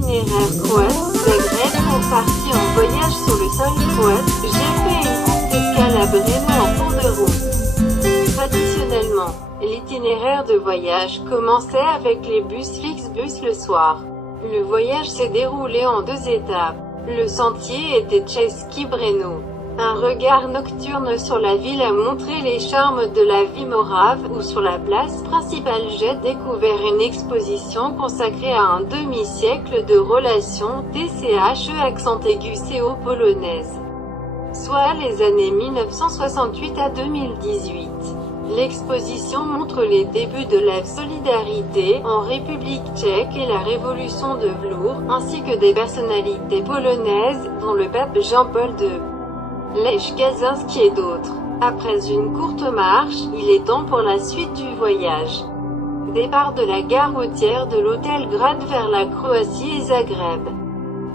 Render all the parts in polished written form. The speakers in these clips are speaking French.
l'itinéraire croate, Zagreb est parti en voyage sur le sol croate. J'ai fait une courte escale à Brno en cours de route. Traditionnellement, l'itinéraire de voyage commençait avec les bus Flixbus le soir. Le voyage s'est déroulé en 2 étapes. Le sentier était Český Brno. Un regard nocturne sur la ville a montré les charmes de la vie morave, où sur la place principale j'ai découvert une exposition consacrée à un demi-siècle de relations TCHE accent aigu CO-polonaise, soit les années 1968 à 2018. L'exposition montre les débuts de la solidarité en République tchèque et la révolution de velours, ainsi que des personnalités polonaises, dont le pape Jean-Paul II, Lech Kaczynski et d'autres. Après une courte marche, il est temps pour la suite du voyage. Départ de la gare routière de l'hôtel Grad vers la Croatie et Zagreb.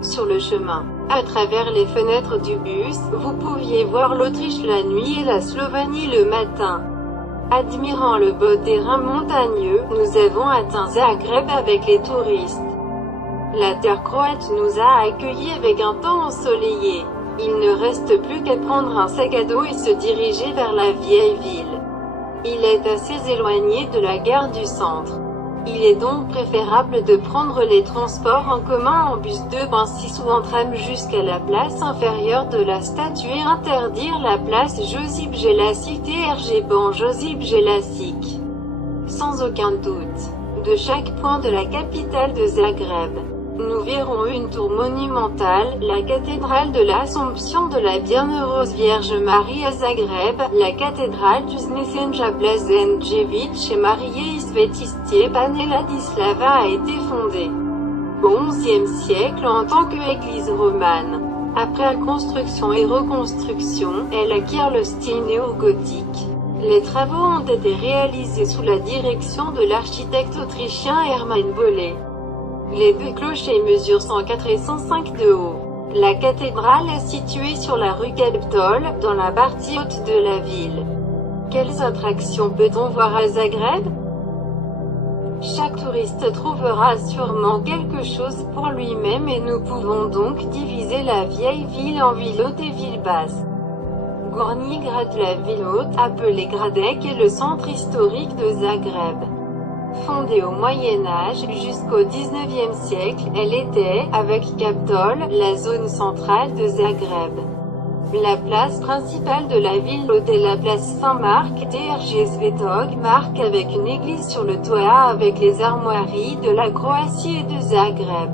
Sur le chemin, à travers les fenêtres du bus, vous pouviez voir l'Autriche la nuit et la Slovénie le matin. Admirant le beau terrain montagneux, nous avons atteint Zagreb avec les touristes. La terre croate nous a accueillis avec un temps ensoleillé. Il ne reste plus qu'à prendre un sac à dos et se diriger vers la vieille ville. Il est assez éloigné de la gare du centre. Il est donc préférable de prendre les transports en commun en bus 2.6 ou en tram jusqu'à la place inférieure de la statue et interdire la place Josip Jelačić TRG Ban Josip Jelačić. Sans aucun doute, de chaque point de la capitale de Zagreb, nous verrons une tour monumentale, la cathédrale de l'Assomption de la Bienheureuse Vierge Marie à Zagreb, la cathédrale du Znesenja Blaženjević et Mariei Sveti Stjepan et Ladislava a été fondée au XIe siècle en tant qu'église romane. Après construction et reconstruction, elle acquiert le style néo-gothique. Les travaux ont été réalisés sous la direction de l'architecte autrichien Hermann Bolle. Les 2 clochers mesurent 104 et 105 de haut. La cathédrale est située sur la rue Capitol, dans la partie haute de la ville. Quelles attractions peut-on voir à Zagreb? Chaque touriste trouvera sûrement quelque chose pour lui-même et nous pouvons donc diviser la vieille ville en ville haute et ville basse. Gornji Grad, la ville haute, appelée Gradec, est le centre historique de Zagreb. Fondée au Moyen-Âge, jusqu'au XIXe siècle, elle était, avec Capitol, la zone centrale de Zagreb. La place principale de la ville haute est la place Saint-Marc, TRG Svetog Mark, avec une église sur le toit avec les armoiries de la Croatie et de Zagreb.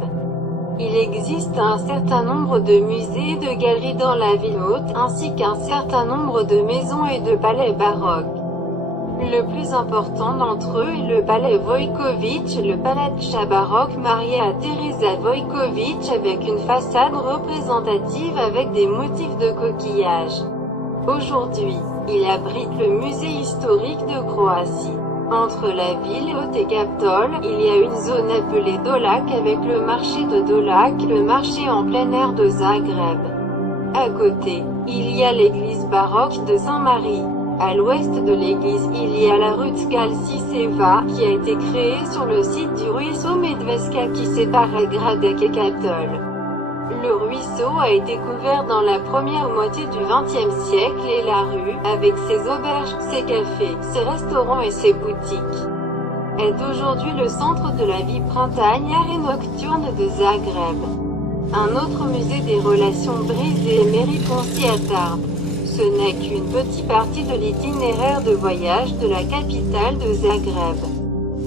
Il existe un certain nombre de musées et de galeries dans la ville haute, ainsi qu'un certain nombre de maisons et de palais baroques. Le plus important d'entre eux est le palais Vojković, le palazzo baroque marié à Teresa Vojković avec une façade représentative avec des motifs de coquillages. Aujourd'hui, il abrite le musée historique de Croatie. Entre la ville haute et Capitol, il y a une zone appelée Dolac avec le marché de Dolac, le marché en plein air de Zagreb. À côté, il y a l'église baroque de Saint-Marie. À l'ouest de l'église, il y a la rue Tkalčićeva, qui a été créée sur le site du ruisseau Medveska qui sépare Gradec et Capitol. Le ruisseau a été couvert dans la première moitié du XXe siècle et la rue, avec ses auberges, ses cafés, ses restaurants et ses boutiques, est aujourd'hui le centre de la vie printanière et nocturne de Zagreb. Un autre musée des relations brisées mérite qu'on s'y attarde. Ce n'est qu'une petite partie de l'itinéraire de voyage de la capitale de Zagreb.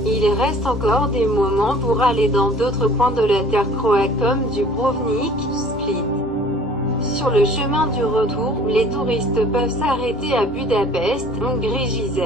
Il reste encore des moments pour aller dans d'autres coins de la terre croate comme Dubrovnik, Split. Sur le chemin du retour, les touristes peuvent s'arrêter à Budapest, Hongrie JZ.